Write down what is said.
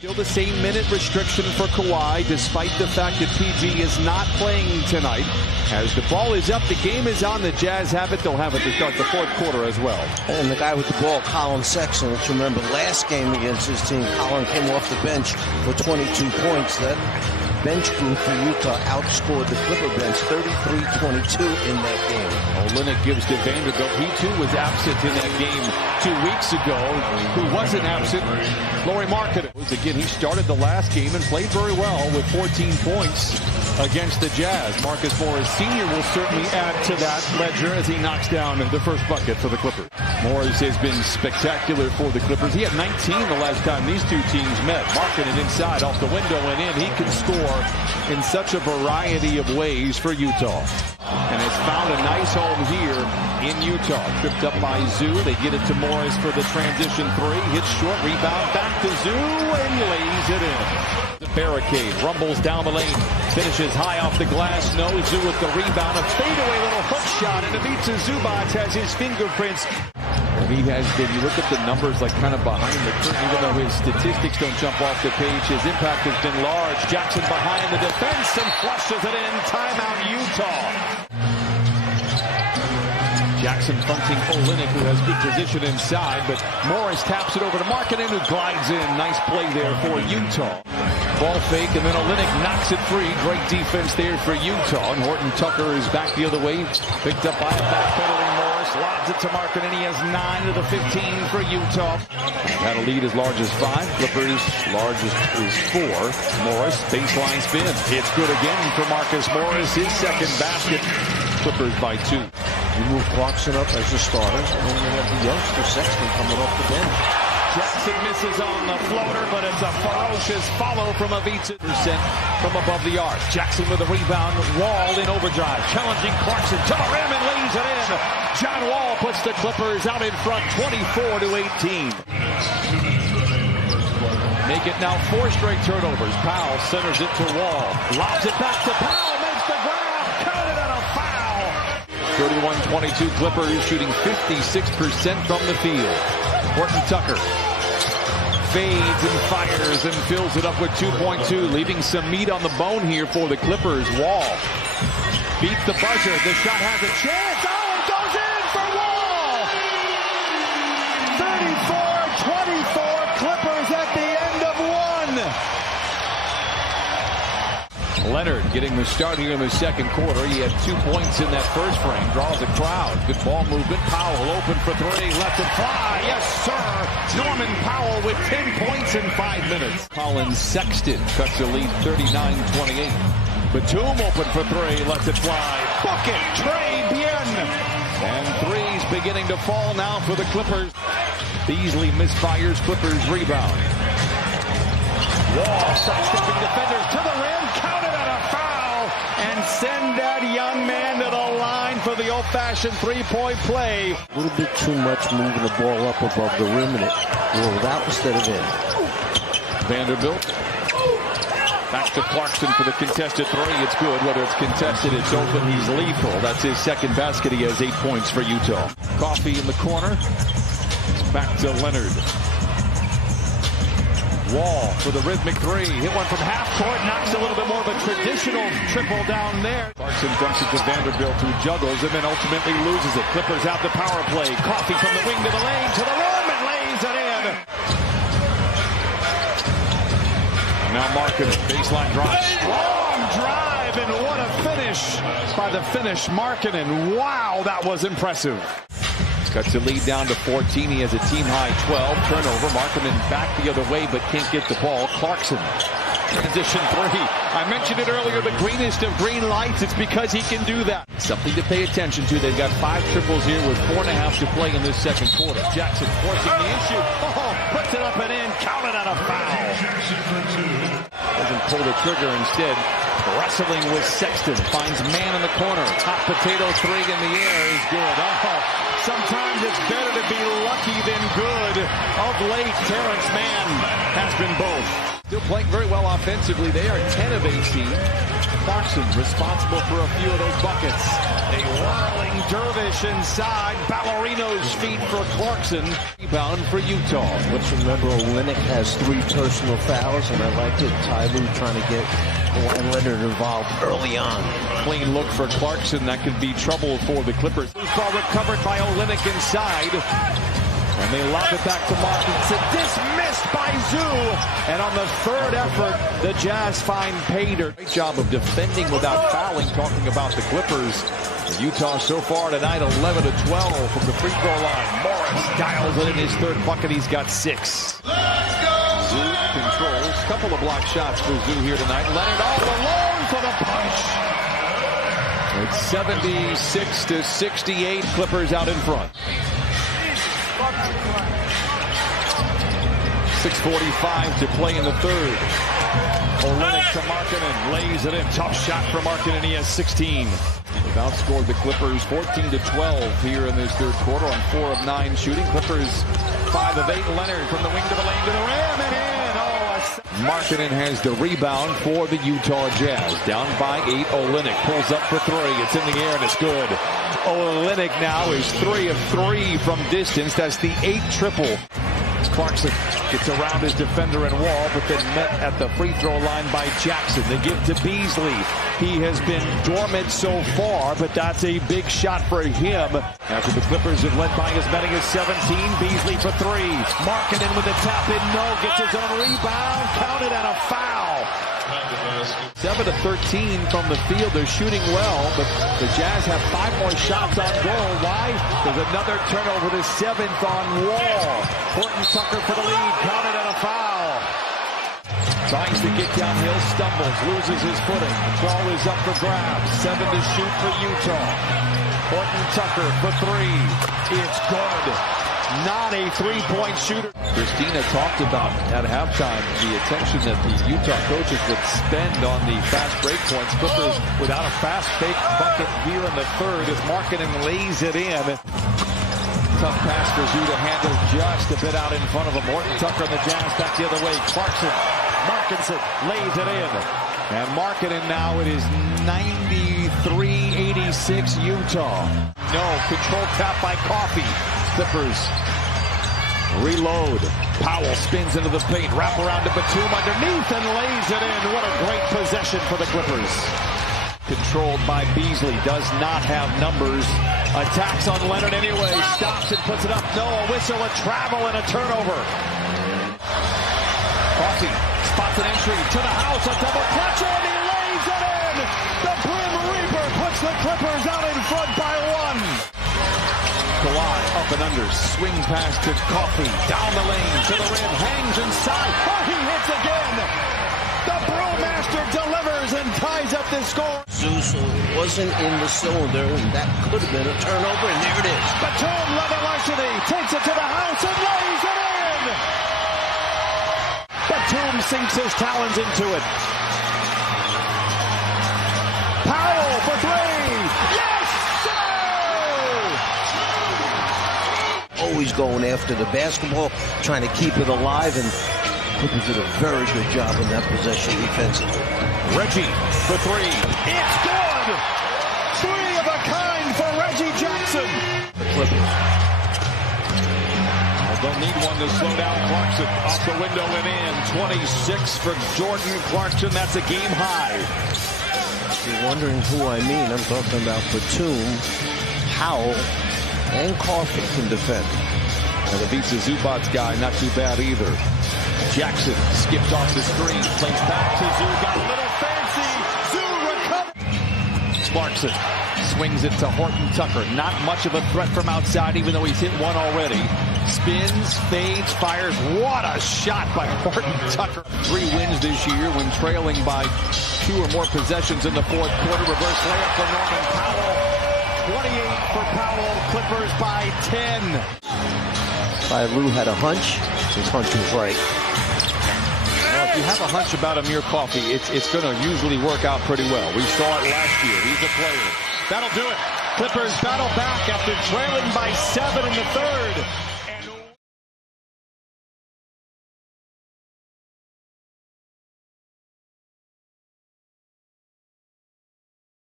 Still the same minute restriction for Kawhi, despite the fact that PG is not playing tonight. As the ball is up, the game is on. The Jazz have it. They'll have it to start the fourth quarter as well. And the guy with the ball, Colin Sexton, let's remember last game against his team, Colin came off the bench for 22 points. That bench group for Utah outscored the Clipper bench 33-22 in that game. Olynyk gives to Vanderbilt. He too was absent in that game 2 weeks ago. Who wasn't absent? Lauri Markkanen. Again, he started the last game and played very well with 14 points against the Jazz. Marcus Morris Sr. will certainly add to that ledger as he knocks down the first bucket for the Clippers. Morris has been spectacular for the Clippers. He had 19 the last time these two teams met. Markkanen inside, off the window and in. He can score in such a variety of ways for Utah. And has found a nice home here in Utah. Tripped up by Zoo. They get it to Morris for the transition three. Hits short, rebound back to Zoo and lays it in. The barricade rumbles down the lane. Finishes high off the glass. No, Zoo with the rebound. A fadeaway little hook shot. And Ivica Zubac has his fingerprints. He has been, you look at the numbers like kind of behind the curtain, even though his statistics don't jump off the page, his impact has been large. Jackson behind the defense and flushes it in. Timeout, Utah. Jackson fronting Olynyk, who has good position inside, but Morris taps it over to Markkanen, who glides in. Nice play there for Utah. Ball fake, and then Olynyk knocks it free. Great defense there for Utah. And Horton Tucker is back the other way. Picked up by a backpedaling Morris. Lobs it to Markkanen. He has 9 of the 15 for Utah. Had a lead as large as 5. Clippers largest is 4. Morris, baseline spin. It's good again for Marcus Morris. His second basket. Clippers by 2. You move Clarkson up as a starter, and then you have the youngster Sexton coming off the bench. Jackson misses on the floater, but it's a ferocious follow from Ivica. From above the arc. Jackson with a rebound. Wall in overdrive. Challenging Clarkson to the rim and lays it in. John Wall puts the Clippers out in front 24-18. Make it now 4 straight turnovers. Powell centers it to Wall. Lobs it back to Powell. Makes the grab. Counted on a foul. 31-22 Clippers shooting 56% from the field. Horton Tucker fades and fires and fills it up with 2.2, leaving some meat on the bone here for the Clippers. Wall beats the buzzer. The shot has a chance. Oh, it goes in for Wall. 34-24 Clippers at the end of 1. Leonard getting the start here in the second quarter. He had 2 points in that first frame. Draws a crowd. Good ball movement. Powell open for 3. Lets it fly. Yes, sir. Norman Powell with 10 points in 5 minutes. Colin Sexton cuts the lead 39-28. Batum open for 3. Lets it fly. Bucket. Trey Bien. And 3's beginning to fall now for the Clippers. Beasley misfires. Clippers rebound. Wall sidestepping defenders to the rim. Counted on a foul. And send that young man to the line for the old-fashioned three-point play. A little bit too much moving the ball up above the rim, and it rolled out instead of in. Vanderbilt. Back to Clarkson for the contested 3. It's good. Whether it's contested, it's open. He's lethal. That's his second basket. He has 8 points for Utah. Coffee in the corner. Back to Leonard. Wall for the rhythmic 3. Hit one from half court. Knocks a little bit more of a traditional triple down there. Clarkson dumps it to Vanderbilt, who juggles and then ultimately loses it. Clippers out the power play. Coffee from the wing to the lane to the rim and lays it in. Now Markkanen, baseline drive. Long drive, and what a finish by the Markkanen. Wow, that was impressive. Cuts the lead down to 14. He has a team-high 12. Turnover. Markkanen back the other way, but can't get the ball. Clarkson. Transition 3. I mentioned it earlier, the greenest of green lights. It's because he can do that. Something to pay attention to. They've got 5 triples here with 4.5 to play in this second quarter. Jackson forcing the issue. Oh, puts it up and in. Counted on a foul. Doesn't pull the trigger instead. Wrestling with Sexton. Finds man in the corner. Hot potato 3 in the air is good. Oh, sometimes it's better to be lucky than good. Of late, Terrence Mann has been both. Still playing very well offensively. They are 10 of 18. Clarkson responsible for a few of those buckets. A whirling dervish inside. Ballerino's feet for Clarkson. Rebound for Utah. Let's remember, Olynyk has 3 personal fouls, and I like it. Ty Lue trying to get Kawhi Leonard involved early on. Clean look for Clarkson. That could be trouble for the Clippers. Ball recovered by Olynyk inside. And they lob it back to Martin. Dismissed by Zoo. And on the third effort, the Jazz find Pater. Great job of defending without fouling. Talking about the Clippers. Utah so far tonight, 11-12 from the free throw line. Morris dials it in his third bucket. He's got 6. Zoo controls. Couple of block shots for Zoo here tonight. Leonard all alone for the punch. It's 76-68. Clippers out in front. 6:45 to play in the third. Olynyk to Markkanen, lays it in. Tough shot for Markkanen. He has 16. They've outscored the Clippers 14-12 here in this third quarter on 4 of 9 shooting. Clippers 5 of 8. Leonard from the wing to the lane to the rim and in. Markkanen has the rebound for the Utah Jazz. Down by 8. Olynyk pulls up for 3. It's in the air and it's good. Olynyk now is 3 of 3 from distance. That's the 8th triple. Clarkson gets around his defender and wall, but then met at the free throw line by Jackson. They give to Beasley. He has been dormant so far, but that's a big shot for him. After the Clippers have led by as many as 17, Beasley for 3. Markkanen with the tap in, no, gets his own rebound, counted and a foul. 7-13 from the field. They're shooting well, but the Jazz have 5 more shots on goal. Why? There's another turnover, the 7th on Wall. Horton Tucker for the lead, counted and a foul. Tries to get downhill, stumbles, loses his footing. The ball is up for grabs. 7 to shoot for Utah. Horton Tucker for 3. It's good. Not a 3-point shooter. Christina talked about at halftime the attention that the Utah coaches would spend on the fast break points. Clippers without a fast break bucket here in the third as Markkanen lays it in. Tough pass for Zoo to handle just a bit out in front of him. Horton Tucker and the Jazz back the other way. Clarkson, Markinson lays it in. And Markkanen now it is 93-86 Utah. No, control tap by Coffey. Clippers reload. Powell spins into the paint. Wrap around to Batum underneath and lays it in. What a great possession for the Clippers. Controlled by Beasley. Does not have numbers. Attacks on Leonard anyway. Stops and puts it up. No, a whistle, a travel, and a turnover. Coffey spots an entry to the house. A double clutch and he lays it in. The Grim Reaper puts the Clippers out in front by 1. Kawhi up and under, swing pass to Coffey, down the lane, to the rim, hangs inside, oh, he hits again! The Brewmaster delivers and ties up the score. Zeus wasn't in the cylinder, and that could have been a turnover, and there it is. Batum, level larceny, takes it to the house and lays it in! Batum sinks his talons into it. Powell for 3! Yes! Always going after the basketball, trying to keep it alive, and Clippers did a very good job in that possession defensively. Reggie for 3. It's good! 3 of a kind for Reggie Jackson. The Clippers. They'll need one to slow down Clarkson. Off the window and in. 26 for Jordan Clarkson. That's a game high. If you're wondering who I mean, I'm talking about Batum, Powell, and Coffey can defend. And the beats the Zubac's guy, not too bad either. Jackson skipped off the screen, plays back to Zoo, got a little fancy. Zoo recovers. Clarkson swings it to Horton Tucker. Not much of a threat from outside, even though he's hit one already. Spins, fades, fires. What a shot by Horton Tucker. 3 wins this year when trailing by 2 or more possessions in the fourth quarter. Reverse layup for Norman Powell. 28 for Powell. Clippers by 10. Ty Lue had a hunch. His hunch was right. Now, if you have a hunch about Amir Coffey, it's going to usually work out pretty well. We saw it last year. He's a player. That'll do it. Clippers battle back after trailing by 7 in the third.